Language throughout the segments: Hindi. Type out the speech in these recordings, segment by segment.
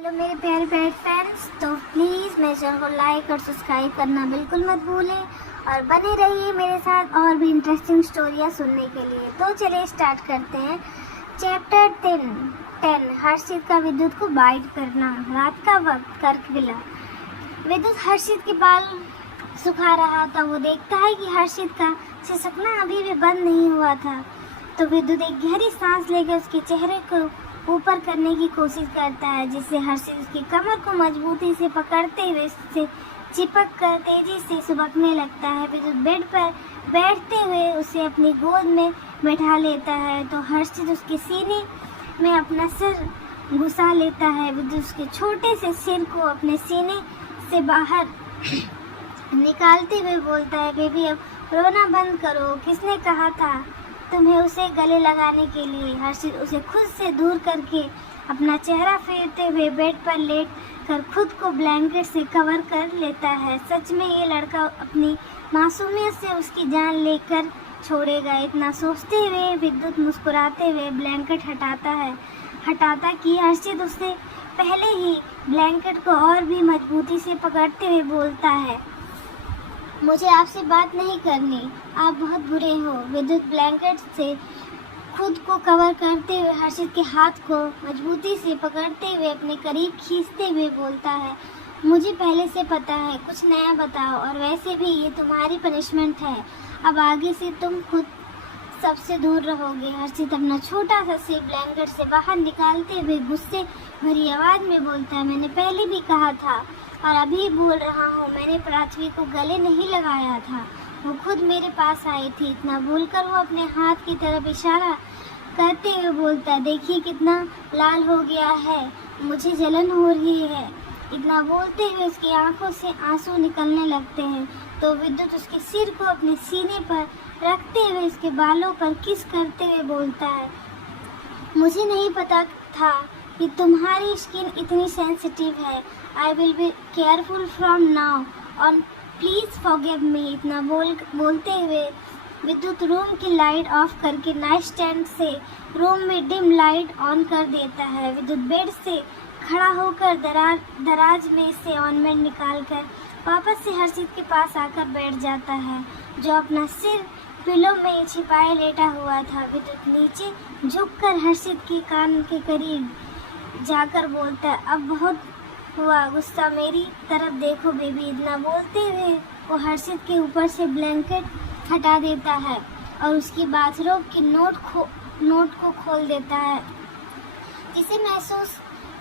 हेलो मेरे प्यारे प्यारे फ्रेंड्स, तो प्लीज़ मेरे चैनल को लाइक और सब्सक्राइब करना बिल्कुल मत भूलें और बने रहिए मेरे साथ और भी इंटरेस्टिंग स्टोरियाँ सुनने के लिए। तो चलिए स्टार्ट करते हैं। चैप्टर 10 हर्षित का विद्युत को बाइट करना। रात का वक्त कर्क गिला। विद्युत हर्षित के बाल सुखा रहा था। वो देखता है कि हर्षित का सिसकना अभी भी बंद नहीं हुआ था। तो विद्युत एक गहरी सांस लेकर उसके चेहरे को ऊपर करने की कोशिश करता है, जिससे हर्षित उसकी कमर को मजबूती से पकड़ते हुए उससे चिपक कर तेजी से सुबकने लगता है। विद्युत बेड पर बैठते हुए उसे अपनी गोद में बैठा लेता है तो हर्षित उसके सीने में अपना सिर घुसा लेता है। विद्युत उसके छोटे से सिर को अपने सीने से बाहर निकालते हुए बोलता है, बेबी अब रोना बंद करो। किसने कहा था तुम्हें उसे गले लगाने के लिए? हर्षित उसे खुद से दूर करके अपना चेहरा फेरते हुए बेड पर लेट कर खुद को ब्लैंकेट से कवर कर लेता है। सच में ये लड़का अपनी मासूमियत से उसकी जान लेकर छोड़ेगा। इतना सोचते हुए विद्युत मुस्कुराते हुए ब्लैंकेट हटाता कि हर्षित उससे पहले ही ब्लैंकेट को और भी मजबूती से पकड़ते हुए बोलता है, मुझे आपसे बात नहीं करनी, आप बहुत बुरे हो। विद्युत ब्लैंकेट से खुद को कवर करते हुए हर्षित के हाथ को मजबूती से पकड़ते हुए अपने करीब खींचते हुए बोलता है, मुझे पहले से पता है, कुछ नया बताओ। और वैसे भी ये तुम्हारी पनिशमेंट है, अब आगे से तुम खुद सबसे दूर रहोगे। हर्षित अपना छोटा सा सिर ब्लैंकेट से बाहर निकालते हुए गुस्से भरी आवाज़ में बोलता है, मैंने पहले भी कहा था और अभी बोल रहा हूँ, मैंने पृथ्वी को गले नहीं लगाया था, वो खुद मेरे पास आई थी। इतना बोलकर वो अपने हाथ की तरफ इशारा करते हुए बोलता है, देखिए कितना लाल हो गया है, मुझे जलन हो रही है। इतना बोलते हुए उसकी आंखों से आंसू निकलने लगते हैं तो विद्युत उसके सिर को अपने सीने पर रखते हुए उसके बालों पर किस करते हुए बोलता है, मुझे नहीं पता था कि तुम्हारी स्किन इतनी सेंसिटिव है। I will be careful from now और प्लीज़ फॉरगिव मी। इतना बोलते हुए विद्युत रूम की लाइट ऑफ करके नाइट स्टैंड से रूम में डिम लाइट ऑन कर देता है। विद्युत बेड से खड़ा होकर दराज में से ऑर्नामेंट निकालकर वापस से हर्षित के पास आकर बैठ जाता है, जो अपना सिर पिलो में छिपाए लेटा हुआ था। विद्युत नीचे झुककर हर्षित के कान के करीब जाकर बोलता है, अब बहुत हुआ गुस्सा, मेरी तरफ देखो बेबी। इतना बोलते हुए वो हर्षित के ऊपर से ब्लैंकेट हटा देता है और उसकी बाथरोब की नोट को खोल देता है, जिसे महसूस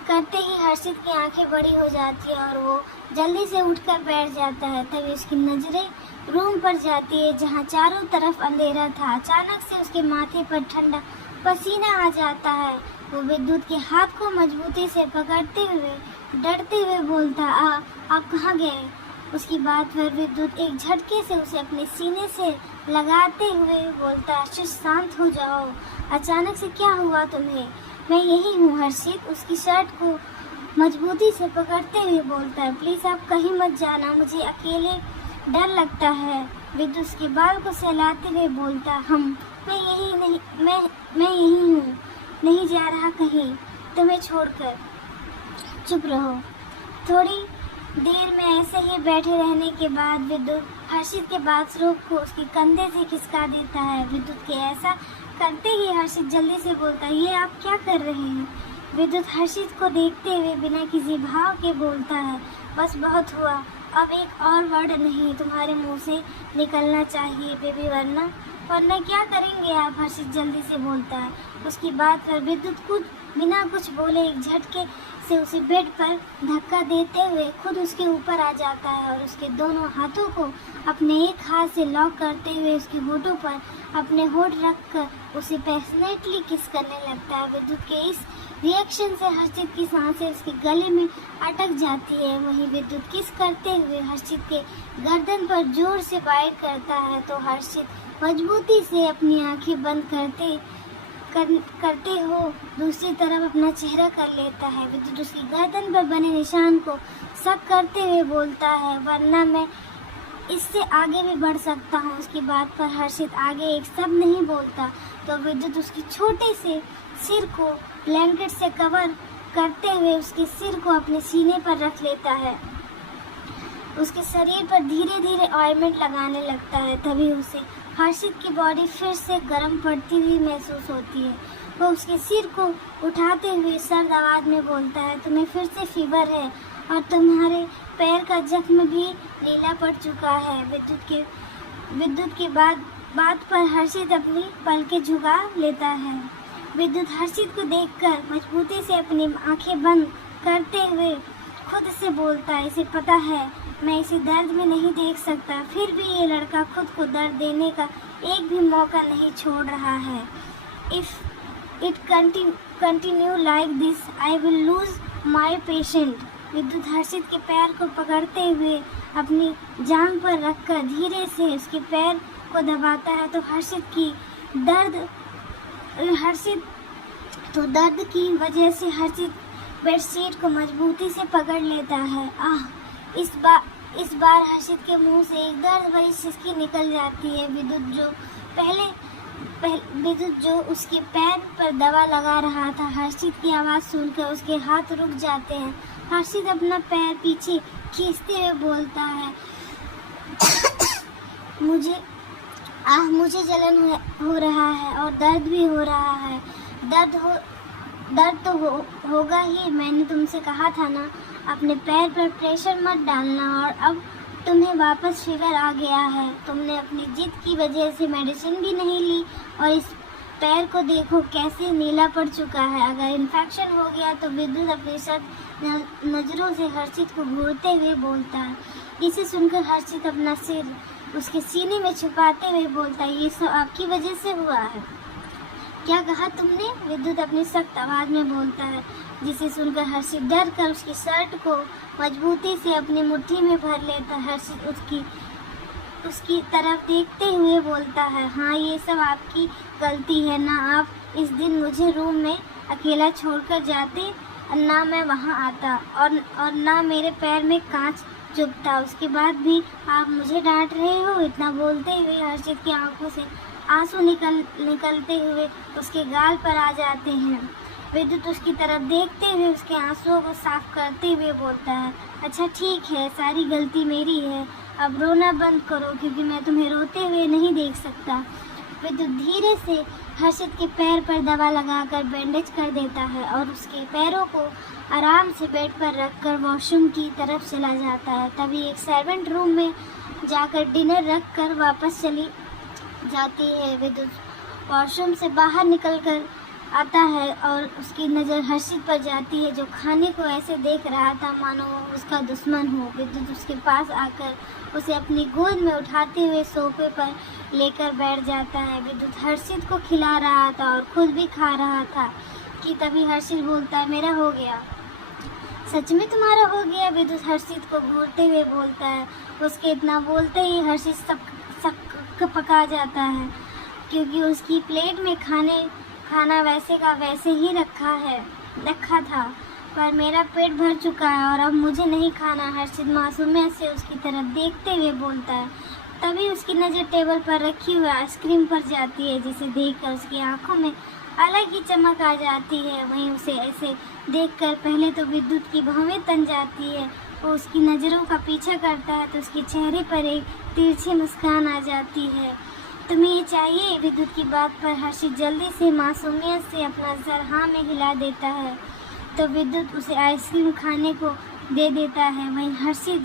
करते ही हर्षित की आंखें बड़ी हो जाती है और वो जल्दी से उठकर बैठ जाता है। तभी उसकी नज़रें रूम पर जाती है जहाँ चारों तरफ अंधेरा था। अचानक से उसके माथे पर ठंडा पसीना आ जाता है। वो विद्युत के हाथ को मजबूती से पकड़ते हुए डरते हुए बोलता, आप कहाँ गए? उसकी बात पर विद्युत एक झटके से उसे अपने सीने से लगाते हुए बोलता, शांत हो जाओ, अचानक से क्या हुआ तुम्हें? मैं यही हूँ हर्षित। उसकी शर्ट को मजबूती से पकड़ते हुए बोलता है, प्लीज़ आप कहीं मत जाना, मुझे अकेले डर लगता है। विद्युत उसके बाल को सहलाते हुए बोलता, मैं यही हूँ, नहीं जा रहा कहीं तुम्हें छोड़कर, चुप रहो। थोड़ी देर में ऐसे ही बैठे रहने के बाद विद्युत हर्षित के बाथरूम को उसके कंधे से खिसका देता है। विद्युत के ऐसा करते ही हर्षित जल्दी से बोलता है, ये आप क्या कर रहे हैं? विद्युत हर्षित को देखते हुए बिना किसी भाव के बोलता है, बस बहुत हुआ, अब एक और वर्ड नहीं तुम्हारे मुंह से निकलना चाहिए बेबी, वरना क्या करेंगे आप? हर्षित जल्दी से बोलता है। उसकी बात पर विद्युत बिना कुछ बोले एक झटके से उसे बेड पर धक्का देते हुए खुद उसके ऊपर आ जाता है और उसके दोनों हाथों को अपने एक हाथ से लॉक करते हुए उसके होठों पर अपने होठ रखकर उसे पैशनेटली किस करने लगता है। विद्युत के इस रिएक्शन से हर्षित की सांसें उसके गले में अटक जाती है। वहीं विद्युत किस करते हुए हर्षित के गर्दन पर जोर से बाइट करता है तो हर्षित मजबूती से अपनी आंखें बंद करते हो दूसरी तरफ अपना चेहरा कर लेता है। विद्युत उसकी गर्दन पर बने निशान को शक करते हुए बोलता है, वरना मैं इससे आगे भी बढ़ सकता हूँ। उसकी बात पर हर्षित आगे एक शब्द नहीं बोलता तो विद्युत उसके छोटे से सिर को ब्लैंकेट से कवर करते हुए उसके सिर को अपने सीने पर रख लेता है। उसके शरीर पर धीरे धीरे ऑइंटमेंट लगाने लगता है। तभी उसे हर्षित की बॉडी फिर से गर्म पड़ती हुई महसूस होती है। वो उसके सिर को उठाते हुए सर्द आवाज में बोलता है, तुम्हें फिर से फीवर है और तुम्हारे पैर का जख्म भी नीला पड़ चुका है। विद्युत के बात पर हर्षित अपनी पलकें झुका लेता है। विद्युत हर्षित को देखकर मजबूती से अपनी आंखें बंद करते हुए खुद से बोलता है, इसे पता है मैं इसे दर्द में नहीं देख सकता, फिर भी ये लड़का खुद को दर्द देने का एक भी मौका नहीं छोड़ रहा है। If it continue like this I will lose my patient. विद्युत हर्षित के पैर को पकड़ते हुए अपनी जांघ पर रखकर धीरे से उसके पैर को दबाता है तो दर्द की वजह से हर्षित बेडशीट को मजबूती से पकड़ लेता है। इस बार हर्षित के मुंह से एक दर्द भरी सिसकी निकल जाती है। विद्युत जो उसके पैर पर दवा लगा रहा था, हर्षित की आवाज़ सुनकर उसके हाथ रुक जाते हैं। हर्षित अपना पैर पीछे खींचते हुए बोलता है, मुझे जलन हो रहा है और दर्द भी हो रहा है। दर्द तो होगा ही, मैंने तुमसे कहा था ना, अपने पैर पर प्रेशर मत डालना। और अब तुम्हें वापस फीवर आ गया है। तुमने अपनी जिद की वजह से मेडिसिन भी नहीं ली और इस पैर को देखो कैसे नीला पड़ चुका है। अगर इन्फेक्शन हो गया तो विद्युत अपनी सख्त नज़रों से हर्षित को घूरते हुए बोलता है। इसे सुनकर हर्षित अपना सिर उसके सीने में छुपाते हुए बोलता है, ये सब आपकी वजह से हुआ है। क्या कहा तुमने? विद्युत अपनी सख्त आवाज़ में बोलता है, जिसे सुनकर हर्षित डर कर उसकी शर्ट को मजबूती से अपनी मुट्ठी में भर लेता है। हर्षित उसकी तरफ देखते हुए बोलता है, हाँ ये सब आपकी गलती है ना। आप इस दिन मुझे रूम में अकेला छोड़कर जाते, ना मैं वहाँ आता और ना मेरे पैर में कांच चुभता। उसके बाद भी आप मुझे डांट रहे हो। इतना बोलते हुए हर्षित की आंखों से आंसू निकलते हुए उसके गाल पर आ जाते हैं। विद्युत उसकी तरफ देखते हुए उसके आंसुओं को साफ करते हुए बोलता है, अच्छा ठीक है, सारी गलती मेरी है, अब रोना बंद करो क्योंकि मैं तुम्हें रोते हुए नहीं देख सकता। विद्युत धीरे से हर्षित के पैर पर दवा लगाकर बैंडेज कर देता है और उसके पैरों को आराम से बेड पर रखकर वॉशरूम की तरफ चला जाता है। तभी एक सर्वेंट रूम में जाकर डिनर रख कर वापस चली जाती है। विद्युत वॉशरूम से बाहर निकलकर आता है और उसकी नज़र हर्षित पर जाती है, जो खाने को ऐसे देख रहा था मानो वो उसका दुश्मन हो। विद्युत उसके पास आकर उसे अपनी गोद में उठाते हुए सोफे पर लेकर बैठ जाता है। विद्युत हर्षित को खिला रहा था और खुद भी खा रहा था कि तभी हर्षित बोलता है, मेरा हो गया। सच में तुम्हारा हो गया? विद्युत हर्षित को घूरते हुए बोलता है। उसके इतना बोलते ही हर्षित सब पका जाता है क्योंकि उसकी प्लेट में खाना वैसे का वैसे ही रखा था, पर मेरा पेट भर चुका है और अब मुझे नहीं खाना। हर्षित मासूमियत से उसकी तरफ देखते हुए बोलता है। तभी उसकी नज़र टेबल पर रखी हुई आइसक्रीम पर जाती है, जिसे देखकर उसकी आंखों में अलग ही चमक आ जाती है। वहीं उसे ऐसे देखकर पहले तो विद्युत की भौहें तन जाती है। वो उसकी नज़रों का पीछा करता है तो उसके चेहरे पर एक तिरछी मुस्कान आ जाती है। तुम्हें ये चाहिए? विद्युत की बात पर हर्षित जल्दी से मासूमियत से अपना सर हाँ में हिला देता है तो विद्युत उसे आइसक्रीम खाने को दे देता है। वहीं हर्षित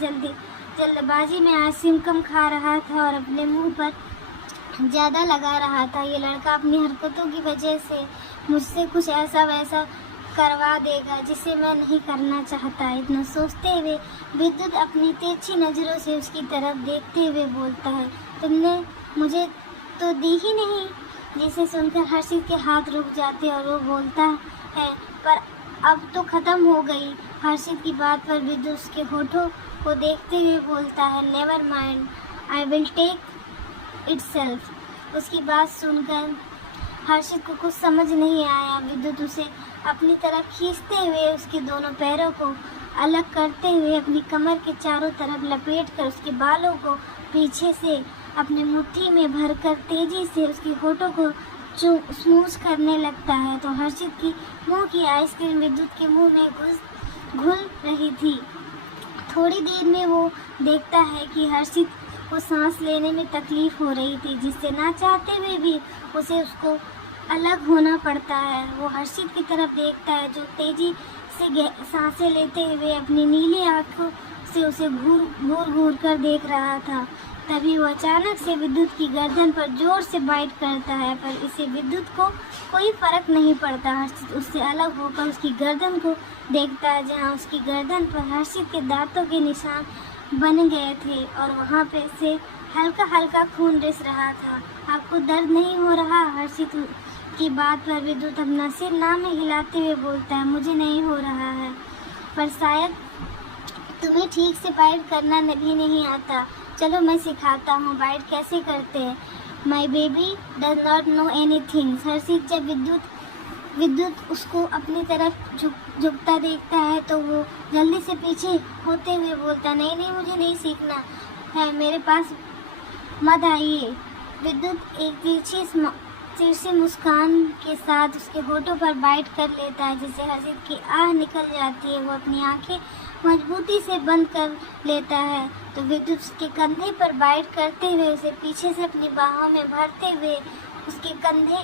जल्दबाजी में आइसक्रीम कम खा रहा था और अपने मुंह पर ज़्यादा लगा रहा था। ये लड़का अपनी हरकतों की वजह से मुझसे कुछ ऐसा वैसा करवा देगा जिसे मैं नहीं करना चाहता। इतना सोचते हुए विद्युत अपनी तिरछी नज़रों से उसकी तरफ देखते हुए बोलता है, तुमने मुझे तो दी ही नहीं। जिसे सुनकर हर्षित के हाथ रुक जाते और वो बोलता है, पर अब तो ख़त्म हो गई। हर्षित की बात पर विद्युत उसके होठों को देखते हुए बोलता है, never mind, I will take it self. उसकी बात सुनकर हर्षित को कुछ समझ नहीं आया। विद्युत उसे अपनी तरफ खींचते हुए उसके दोनों पैरों को अलग करते हुए अपनी कमर के चारों तरफ लपेटकर उसके बालों को पीछे से अपनी मुट्ठी में भरकर तेजी से उसके होठों को स्मूथ करने लगता है तो हर्षित की मुंह की आइसक्रीम विद्युत के मुंह में घुल रही थी। थोड़ी देर में वो देखता है कि हर्षित को सांस लेने में तकलीफ हो रही थी, जिससे ना चाहते हुए भी उसको अलग होना पड़ता है। वो हर्षित की तरफ देखता है जो तेजी से सांसें लेते हुए अपनी नीली आंखों से उसे घूर कर देख रहा था। तभी वो अचानक से विद्युत की गर्दन पर जोर से बाइट करता है, पर इसे विद्युत को कोई फर्क नहीं पड़ता। हर्षित उससे अलग होकर उसकी गर्दन को देखता है, जहाँ उसकी गर्दन पर हर्षित के दांतों के निशान बन गए थे और वहाँ पे से हल्का हल्का खून रिस रहा था। आपको दर्द नहीं हो रहा? हर्षित की बात पर विद्युत अपना सिर ना में हिलाते हुए बोलता है, मुझे नहीं हो रहा है, पर शायद तुम्हें ठीक से बाइट करना भी नहीं आता। चलो मैं सिखाता हूँ बाइट कैसे करते हैं। My baby does not know anything. Harshit जब विद्युत उसको अपनी तरफ झुकता देखता है तो वो जल्दी से पीछे होते हुए बोलता, नहीं मुझे नहीं सीखना है, मेरे पास मत आइए। विद्युत एक तिरछी मुस्कान के साथ उसके होठों पर बाइट कर लेता है, जिससे हर्षित की आह निकल जाती है। वो अपनी आंखें मजबूती से बंद कर लेता है तो विद्युत उसके कंधे पर बाइट करते हुए उसे पीछे से अपनी बाहों में भरते हुए उसके कंधे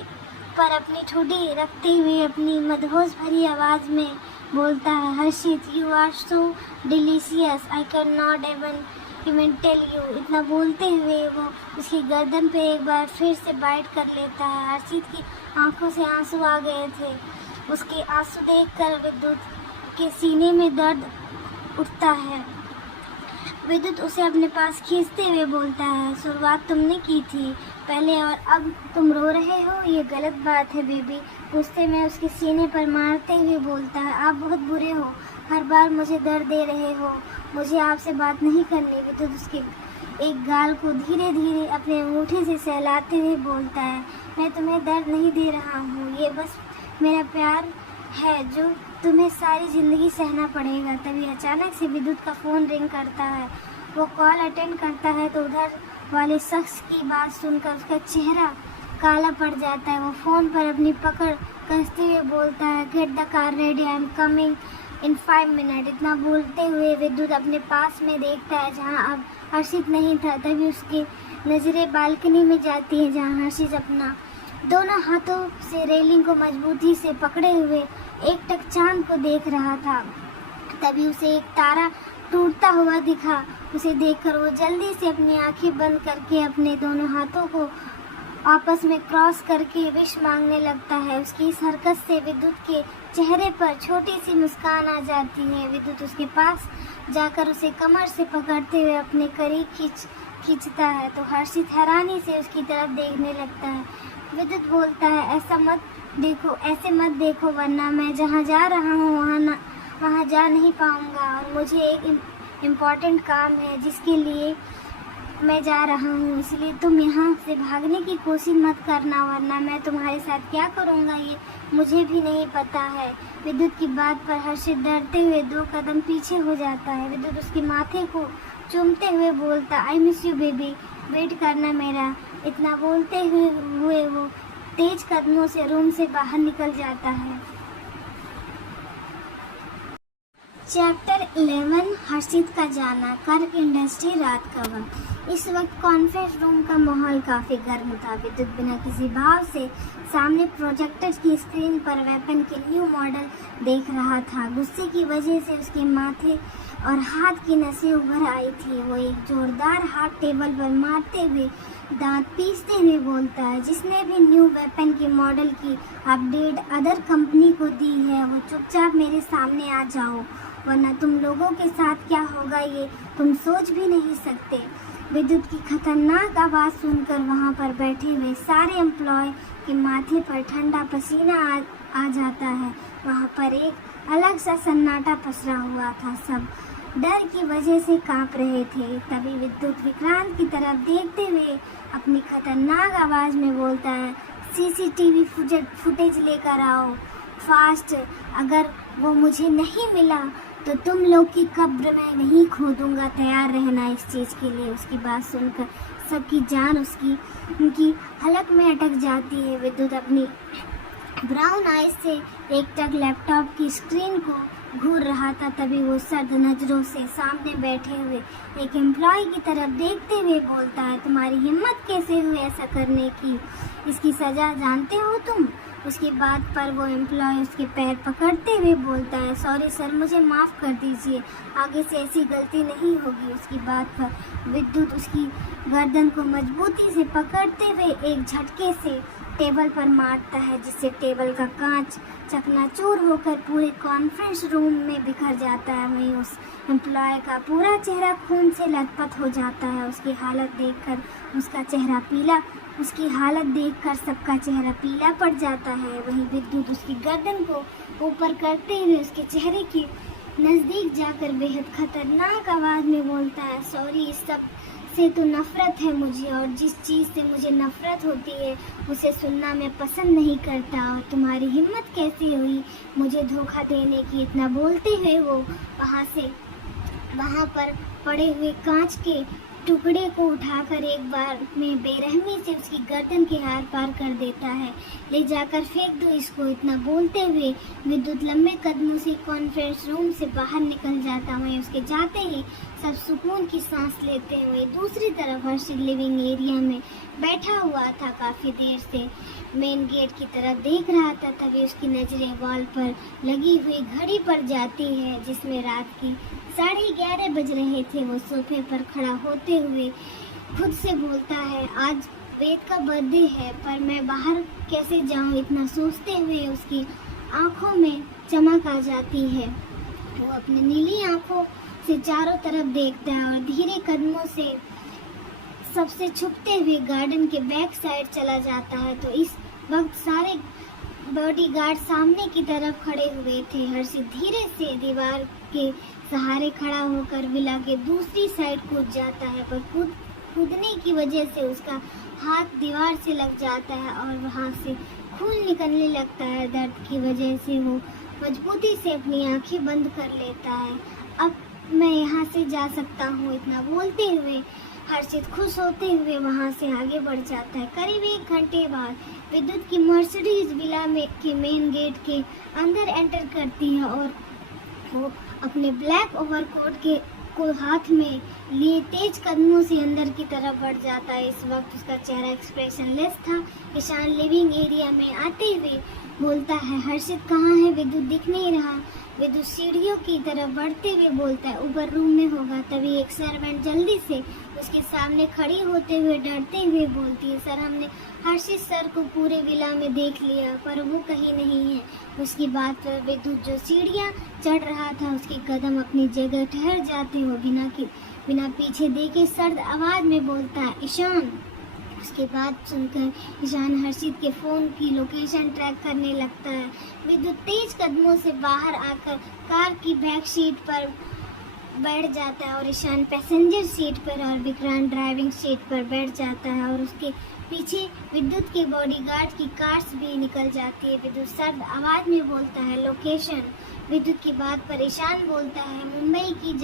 पर अपनी ठुड्डी रखते हुए अपनी मदहोश भरी आवाज़ में बोलता है, Harshit you are so delicious, I can not even tell you. इतना बोलते हुए वो उसकी गर्दन पे एक बार फिर से बाइट कर लेता है। हर्षित की आंखों से आंसू आ गए थे। उसके आंसू देखकर विद्युत के सीने में दर्द उठता है। विद्युत उसे अपने पास खींचते हुए बोलता है, शुरुआत तुमने की थी पहले और अब तुम रो रहे हो, ये गलत बात है बेबी। गुस्से में उसके सीने पर मारते हुए बोलता है, आप बहुत बुरे हो, हर बार मुझे दर्द दे रहे हो, मुझे आपसे बात नहीं करनी। विद्युत उसके एक गाल को धीरे धीरे अपने अंगूठे से सहलाते हुए बोलता है, मैं तुम्हें दर्द नहीं दे रहा हूँ, ये बस मेरा प्यार है जो तुम्हें सारी ज़िंदगी सहना पड़ेगा। तभी अचानक से विद्युत का फ़ोन रिंग करता है। वो कॉल अटेंड करता है तो उधर वाले शख्स की बात सुनकर उसका चेहरा काला पड़ जाता है। वो फ़ोन पर अपनी पकड़ कसते हुए बोलता है, get the car ready, I am coming in 5 minute. इतना बोलते हुए विद्युत अपने पास में देखता है जहाँ अब हर्षित नहीं था। तभी उसकी नज़रें बालकनी में जाती है जहाँ हर्षित अपना दोनों हाथों से रेलिंग को मजबूती से पकड़े हुए एकटक चांद को देख रहा था। तभी उसे एक तारा टूटता हुआ दिखा। उसे देखकर वो जल्दी से अपनी आंखें बंद करके अपने दोनों हाथों को आपस में क्रॉस करके विश मांगने लगता है। उसकी इस हरकत से विद्युत के चेहरे पर छोटी सी मुस्कान आ जाती है। विद्युत उसके पास जाकर उसे कमर से पकड़ते हुए अपने करीब खींचता है तो हर्षित हैरानी से उसकी तरफ देखने लगता है। विद्युत बोलता है, ऐसे मत देखो वरना मैं जहाँ जा रहा हूँ वहाँ जा नहीं पाऊँगा और मुझे एक इम्पॉर्टेंट काम है जिसके लिए मैं जा रहा हूँ, इसलिए तुम यहाँ से भागने की कोशिश मत करना वरना मैं तुम्हारे साथ क्या करूँगा ये मुझे भी नहीं पता है। विद्युत की बात पर हर्षित डरते हुए 2 कदम पीछे हो जाता है। विद्युत उसके माथे को चूमते हुए बोलता, I miss you baby, wait करना मेरा। इतना बोलते हुए वो तेज कदमों से रूम से बाहर निकल जाता है। चैप्टर 11 हर्षित का जाना। कर्क इंडस्ट्री, रात का वक्त। इस वक्त कॉन्फ्रेंस रूम का माहौल काफ़ी गर्म था। विद्युत बिना किसी भाव से सामने प्रोजेक्टर की स्क्रीन पर वेपन के न्यू मॉडल देख रहा था। गुस्से की वजह से उसके माथे और हाथ की नसें उभर आई थी। वो एक जोरदार हाथ टेबल पर मारते हुए दांत पीसते हुए बोलता है, जिसने भी न्यू वेपन के मॉडल की अपडेट अदर कंपनी को दी है वो चुपचाप मेरे सामने आ जाओ, वरना तुम लोगों के साथ क्या होगा ये तुम सोच भी नहीं सकते। विद्युत की खतरनाक आवाज़ सुनकर वहाँ पर बैठे हुए सारे एम्प्लॉय के माथे पर ठंडा पसीना आ जाता है। वहाँ पर एक अलग सा सन्नाटा पसरा हुआ था। सब डर की वजह से कांप रहे थे। तभी विद्युत विक्रांत की तरफ देखते हुए अपनी खतरनाक आवाज़ में बोलता है, सीसीटीवी फुटेज लेकर आओ फास्ट। अगर वो मुझे नहीं मिला तो तुम लोग की कब्र में नहीं खोदूंगा, तैयार रहना इस चीज़ के लिए। उसकी बात सुनकर सबकी जान उनकी हलक में अटक जाती है। विद्युत अपनी ब्राउन आइज से एकटक लैपटॉप की स्क्रीन को घूर रहा था। तभी वो सर्द नज़रों से सामने बैठे हुए एक एम्प्लॉय की तरफ देखते हुए बोलता है, तुम्हारी हिम्मत कैसे हुई ऐसा करने की? इसकी सज़ा जानते हो तुम? उसकी बात पर वो एम्प्लॉय उसके पैर पकड़ते हुए बोलता है, सॉरी सर, मुझे माफ़ कर दीजिए, आगे से ऐसी गलती नहीं होगी। उसकी बात पर विद्युत उसकी गर्दन को मजबूती से पकड़ते हुए एक झटके से टेबल पर मारता है, जिससे टेबल का कांच चकनाचूर होकर पूरे कॉन्फ्रेंस रूम में बिखर जाता है। वहीं उस एम्प्लॉय का पूरा चेहरा खून से लथपथ हो जाता है। उसकी हालत देखकर सबका चेहरा पीला पड़ जाता है। वहीं विद्युत उसकी गर्दन को ऊपर करते हुए उसके चेहरे के नज़दीक जाकर बेहद खतरनाक आवाज़ में बोलता है, सॉरी, इस सब से तो नफ़रत है मुझे, और जिस चीज़ से मुझे नफ़रत होती है उसे सुनना मैं पसंद नहीं करता। और तुम्हारी हिम्मत कैसे हुई मुझे धोखा देने की? इतना बोलते हुए वो वहाँ पर पड़े हुए कांच के टुकड़े को उठाकर एक बार में बेरहमी से उसकी गर्दन के आर पार कर देता है। ले जाकर फेंक दो इसको। इतना बोलते हुए विद्युत लंबे कदमों से कॉन्फ्रेंस रूम से बाहर निकल जाता। वहीं उसके जाते ही सब सुकून की सांस लेते हुए दूसरी तरफ हर्षित लिविंग एरिया में बैठा हुआ था। काफ़ी देर से मेन गेट की तरफ देख रहा था। तभी उसकी नज़रें वॉल पर लगी हुई घड़ी पर जाती है, जिसमें रात की 11:30 बज रहे थे। वो सोफे पर खड़ा होते हुए खुद से बोलता है, आज वेद का बर्थडे है, पर मैं बाहर कैसे जाऊं? इतना सोचते हुए उसकी आंखों में चमक आ जाती है। वो अपनी नीली आंखों से चारों तरफ देखता है और धीरे कदमों से सबसे छुपते हुए गार्डन के बैक साइड चला जाता है। तो इस वक्त सारे बॉडीगार्ड सामने की तरफ खड़े हुए थे। हर्षित धीरे से दीवार के सहारे खड़ा होकर विला के दूसरी साइड कूद जाता है, पर कूदने की वजह से उसका हाथ दीवार से लग जाता है और वहां से खून निकलने लगता है। दर्द की वजह से वो मजबूती से अपनी आंखें बंद कर लेता है। अब मैं यहाँ से जा सकता हूँ, इतना बोलते हुए हर्षित खुश होते हुए वहाँ से आगे बढ़ जाता है। करीब 1 घंटे बाद विद्युत की मर्सिडीज विला के मेन गेट के अंदर एंटर करती है और वो अपने ब्लैक ओवरकोट को हाथ में लिए तेज कदमों से अंदर की तरफ बढ़ जाता है। इस वक्त उसका चेहरा एक्सप्रेशनलेस था। ईशान लिविंग एरिया में आते हुए बोलता है, हर्षित कहाँ है? विद्युत दिख नहीं रहा। विद्युत सीढ़ियों की तरफ बढ़ते हुए बोलता है, ऊपर रूम में होगा। तभी एक सर्वेंट जल्दी से उसके सामने खड़ी होते हुए डरते हुए बोलती है, सर, हमने हर्षित सर को पूरे विला में देख लिया, पर वो कहीं नहीं है। उसकी बात पर विद्युत जो सीढ़ियाँ चढ़ रहा था उसके कदम अपनी जगह ठहर जाते हो बिना पीछे देखे सर्द आवाज़ में बोलता है, ईशान। उसके बाद सुनकर ईशान हर्षित के फ़ोन की लोकेशन ट्रैक करने लगता है। विद्युत तेज कदमों से बाहर आकर कार की बैक सीट पर बैठ जाता है और ईशान पैसेंजर सीट पर और विक्रांत ड्राइविंग सीट पर बैठ जाता है और उसके पीछे विद्युत के बॉडीगार्ड की कार्स भी निकल जाती है। विद्युत सर्द आवाज़ में बोलता है, लोकेशन। विद्युत की बात पर ईशान बोलता है, मुंबई की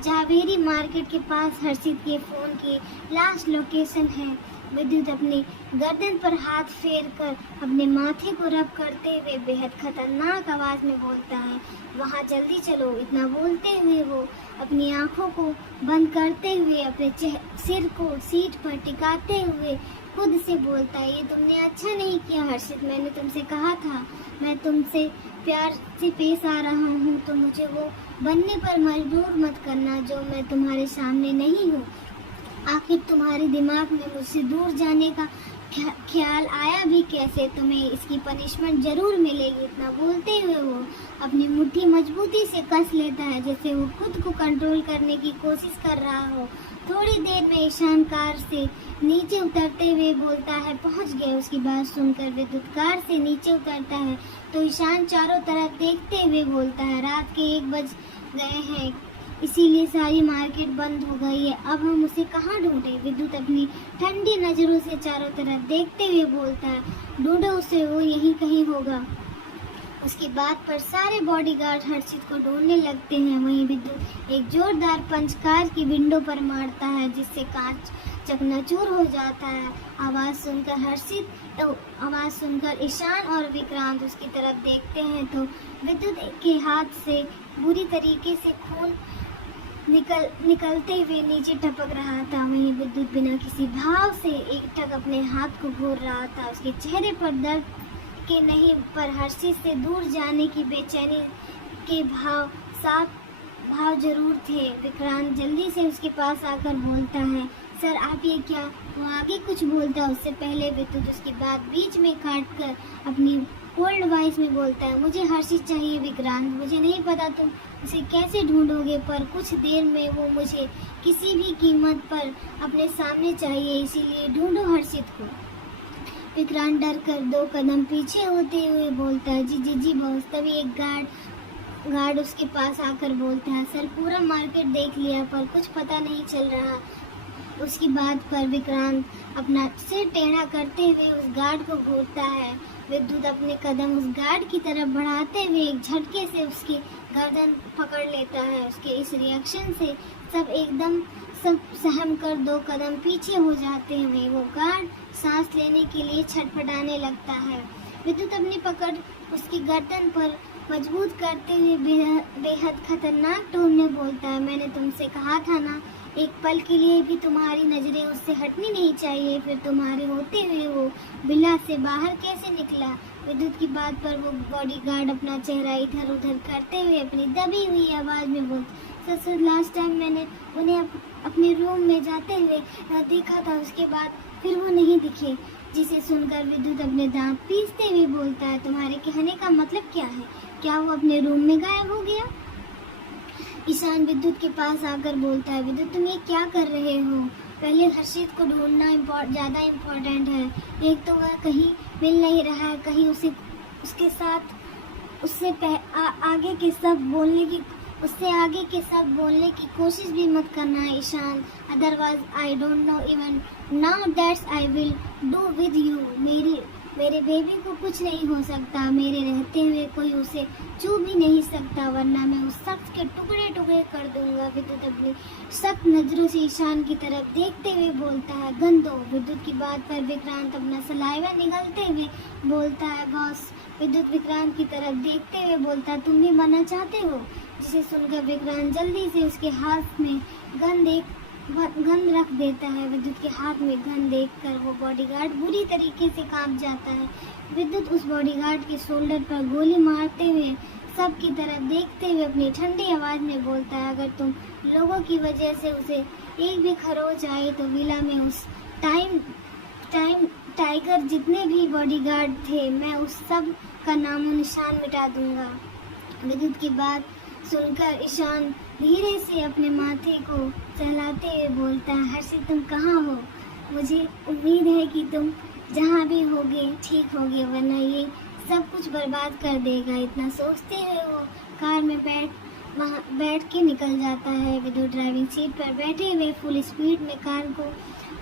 जावेरी मार्केट के पास हर्षित के फ़ोन की लास्ट लोकेशन है। विद्युत अपनी गर्दन पर हाथ फेर कर अपने माथे को रब करते हुए बेहद खतरनाक आवाज़ में बोलता है, वहाँ जल्दी चलो। इतना बोलते हुए वो अपनी आंखों को बंद करते हुए अपने सिर को सीट पर टिकाते हुए खुद से बोलता है, ये तुमने अच्छा नहीं किया हर्षित, मैंने तुमसे कहा था मैं तुमसे प्यार से पेश आ रहा हूँ, तो मुझे वो बनने पर मजबूर मत करना जो मैं तुम्हारे सामने नहीं हूँ। आखिर तुम्हारे दिमाग में मुझसे दूर जाने का ख्याल आया भी कैसे? तुम्हें इसकी पनिशमेंट जरूर मिलेगी। इतना बोलते हुए वो अपनी मुट्ठी मजबूती से कस लेता है जैसे वो खुद को कंट्रोल करने की कोशिश कर रहा हो। थोड़ी देर में ईशान कार से नीचे उतरते हुए बोलता है, पहुंच गए। उसकी बात सुनकर विद्युत कार से नीचे उतरता है तो ईशान चारों तरफ देखते हुए बोलता है, रात के 1 बज गए हैं, इसीलिए सारी मार्केट बंद हो गई है, अब हम उसे कहाँ ढूंढे? विद्युत अपनी ठंडी नज़रों से चारों तरफ देखते हुए बोलता है, ढूंढो उसे, वो यहीं कहीं होगा। उसकी बात पर सारे बॉडीगार्ड हर्षित को ढूंढने लगते हैं। वहीं विद्युत एक जोरदार पंच कार की विंडो पर मारता है, जिससे कांच चकनाचूर हो जाता है। आवाज़ सुनकर ईशान और विक्रांत उसकी तरफ देखते हैं तो विद्युत के हाथ से बुरी तरीके से खून निकलते हुए नीचे टपक रहा था। वहीं विद्युत बिना किसी भाव से एकटक अपने हाथ को घूर रहा था। उसके चेहरे पर दर्द के नहीं पर हर्षित से दूर जाने की बेचैनी के भाव जरूर थे। विक्रांत जल्दी से उसके पास आकर बोलता है, सर आप ये क्या? वो आगे कुछ बोलता है उससे पहले विद्युत उसकी बात बीच में काट कर अपनी कोल्ड वॉइस में बोलता है, मुझे हर्षित चाहिए विक्रांत। मुझे नहीं पता तुम उसे कैसे ढूंढोगे, पर कुछ देर में वो मुझे किसी भी कीमत पर अपने सामने चाहिए, इसीलिए ढूंढो हर्षित को। विक्रांत डर कर 2 कदम पीछे होते हुए बोलता है, जी जी जी बॉस। तभी एक गार्ड उसके पास आकर बोलता है, सर पूरा मार्केट देख लिया पर कुछ पता नहीं चल रहा। उसकी बात पर विक्रांत अपना सिर टेढ़ा करते हुए उस गार्ड को घूरता है। विद्युत अपने कदम उस गार्ड की तरफ बढ़ाते हुए एक झटके से उसकी गर्दन पकड़ लेता है। उसके इस रिएक्शन से सब सहम कर 2 कदम पीछे हो जाते हैं। वो गार्ड सांस लेने के लिए छटपटाने लगता है। विद्युत अपनी पकड़ उसकी गर्दन पर मजबूत करते हुए बेहद खतरनाक टोन में बोलता है, मैंने तुमसे कहा था ना, एक पल के लिए भी तुम्हारी नजरें उससे हटनी नहीं चाहिए। फिर तुम्हारे होते हुए वो बिल्ला से बाहर कैसे निकला? विद्युत की बात पर वो बॉडीगार्ड अपना चेहरा इधर उधर करते हुए अपनी दबी हुई आवाज में बोलता, सर लास्ट टाइम मैंने उन्हें अपने रूम में जाते हुए देखा था, उसके बाद फिर वो नहीं दिखे। जिसे सुनकर विद्युत अपने दांत पीसते हुए बोलता है, तुम्हारे कहने का मतलब क्या है? क्या वो अपने रूम में गायब हो गया? ईशान विद्युत के पास आकर बोलता है, विद्युत तुम ये क्या कर रहे हो? पहले हर्षित को ढूंढना ज़्यादा इम्पोर्टेंट है। एक तो वह कहीं मिल नहीं रहा है, कहीं उसके आगे के साथ बोलने की कोशिश भी मत करना है Ishaan, otherwise I don't know even now that's I will do with you. मेरे बेबी को कुछ नहीं हो सकता, मेरे रहते हुए कोई उसे छू भी नहीं सकता, वरना मैं उस शख्स के टुकड़े टुकड़े कर दूंगा। विद्युत अपनी सख्त नजरों से ईशान की तरफ देखते हुए बोलता है, गंदो। विद्युत की बात पर विक्रांत अपना सलाइवा निगलते हुए बोलता है, बॉस। विद्युत विक्रांत की तरफ देखते हुए बोलता है, तुम भी मरना चाहते हो? जिसे सुनकर विक्रांत जल्दी से उसके हाथ में गन रख देता है। विद्युत के हाथ में गन देखकर वो बॉडीगार्ड बुरी तरीके से कांप जाता है। विद्युत उस बॉडीगार्ड के शोल्डर पर गोली मारते हुए सब की तरफ देखते हुए अपनी ठंडी आवाज में बोलता है, अगर तुम लोगों की वजह से उसे एक भी खरोच आई तो विला में उस टाइगर जितने भी बॉडीगार्ड थे, मैं उस सब का नामो निशान मिटा दूंगा। विद्युत की बात सुनकर ईशान धीरे से अपने माथे को सहलाते हुए बोलता है, हर्षित तुम कहाँ हो? मुझे उम्मीद है कि तुम जहाँ भी होगे ठीक होगे, वरना ये सब कुछ बर्बाद कर देगा। इतना सोचते हुए वो कार में बैठ के निकल जाता है। विद्युत ड्राइविंग सीट पर बैठे हुए फुल स्पीड में कार को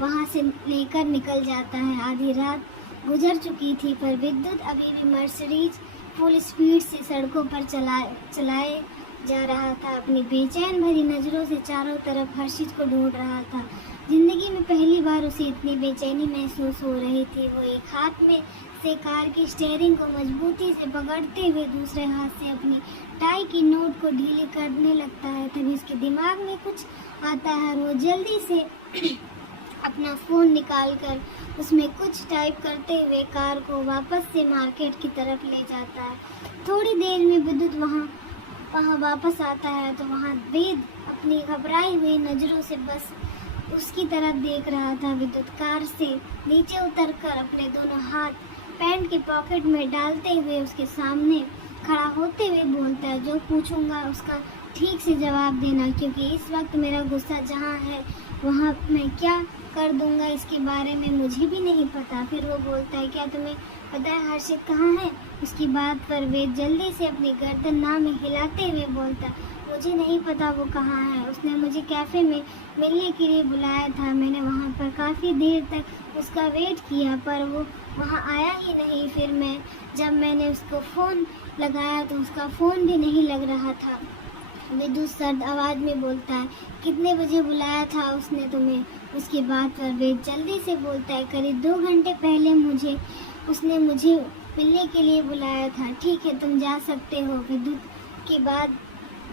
वहाँ से लेकर निकल जाता है। आधी रात गुजर चुकी थी पर विद्युत अभी भी मर्सिडीज फुल स्पीड से सड़कों पर चलाए जा रहा था। अपनी बेचैन भरी नज़रों से चारों तरफ हर्षित को ढूंढ रहा था। जिंदगी में पहली बार उसे इतनी बेचैनी महसूस हो रही थी। वो एक हाथ में से कार की स्टीयरिंग को मजबूती से पकड़ते हुए दूसरे हाथ से अपनी टाई की नोट को ढीली करने लगता है। तभी उसके दिमाग में कुछ आता है। वो जल्दी से अपना फ़ोन निकालकर उसमें कुछ टाइप करते हुए कार को वापस से मार्केट की तरफ ले जाता है। थोड़ी देर में विद्युत वहाँ वापस आता है तो वहाँ वेद अपनी घबराई हुई नज़रों से बस उसकी तरफ देख रहा था। विद्युत कार से नीचे उतरकर अपने दोनों हाथ पैंट के पॉकेट में डालते हुए उसके सामने खड़ा होते हुए बोलता है, जो पूछूंगा उसका ठीक से जवाब देना, क्योंकि इस वक्त मेरा गुस्सा जहाँ है वहाँ मैं क्या कर दूंगा इसके बारे में मुझे भी नहीं पता। फिर वो बोलता है, क्या तुम्हें पता है हर्षित कहाँ है? उसकी बात पर वेद जल्दी से अपनी गर्दन ना में हिलाते हुए बोलता, मुझे नहीं पता वो कहाँ है। उसने मुझे कैफ़े में मिलने के लिए बुलाया था। मैंने वहाँ पर काफ़ी देर तक उसका वेट किया पर वो वहाँ आया ही नहीं। फिर जब मैंने उसको फ़ोन लगाया तो उसका फ़ोन भी नहीं लग रहा था। विद्युत सर्द आवाज़ में बोलता है, कितने बजे बुलाया था उसने तुम्हें? उसकी बात पर वेद जल्दी से बोलता है, करीब 2 घंटे पहले उसने मुझे मिलने के लिए बुलाया था। ठीक है, तुम जा सकते हो। विद्युत की बात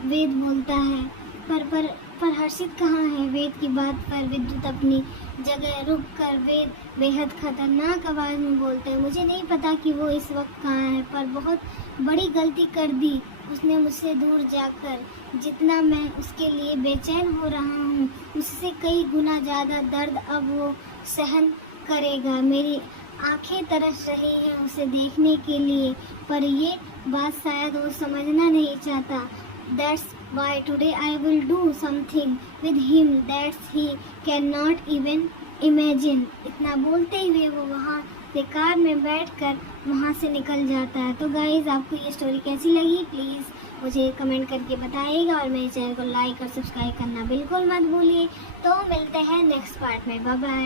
वेद बोलता है, पर हर्षित कहाँ है? वेद की बात पर विद्युत अपनी जगह रुक कर वेद बेहद खतरनाक आवाज़ में बोलते हैं, मुझे नहीं पता कि वो इस वक्त कहाँ है, पर बहुत बड़ी गलती कर दी उसने मुझसे दूर जाकर। जितना मैं उसके लिए बेचैन हो रहा हूँ उससे कई गुना ज़्यादा दर्द अब वो सहन करेगा। मेरी आंखें तरस रही हैं उसे देखने के लिए, पर ये बात शायद वो समझना नहीं चाहता। That's why today I will do something with him that he cannot even imagine। इतना बोलते हुए वो वहाँ से कार में बैठकर वहाँ से निकल जाता है। तो गाइज़, आपको ये स्टोरी कैसी लगी प्लीज़ मुझे कमेंट करके बताइएगा और मेरे चैनल को लाइक और सब्सक्राइब करना बिल्कुल मत भूलिए। तो मिलते हैं नेक्स्ट पार्ट में। Bye bye.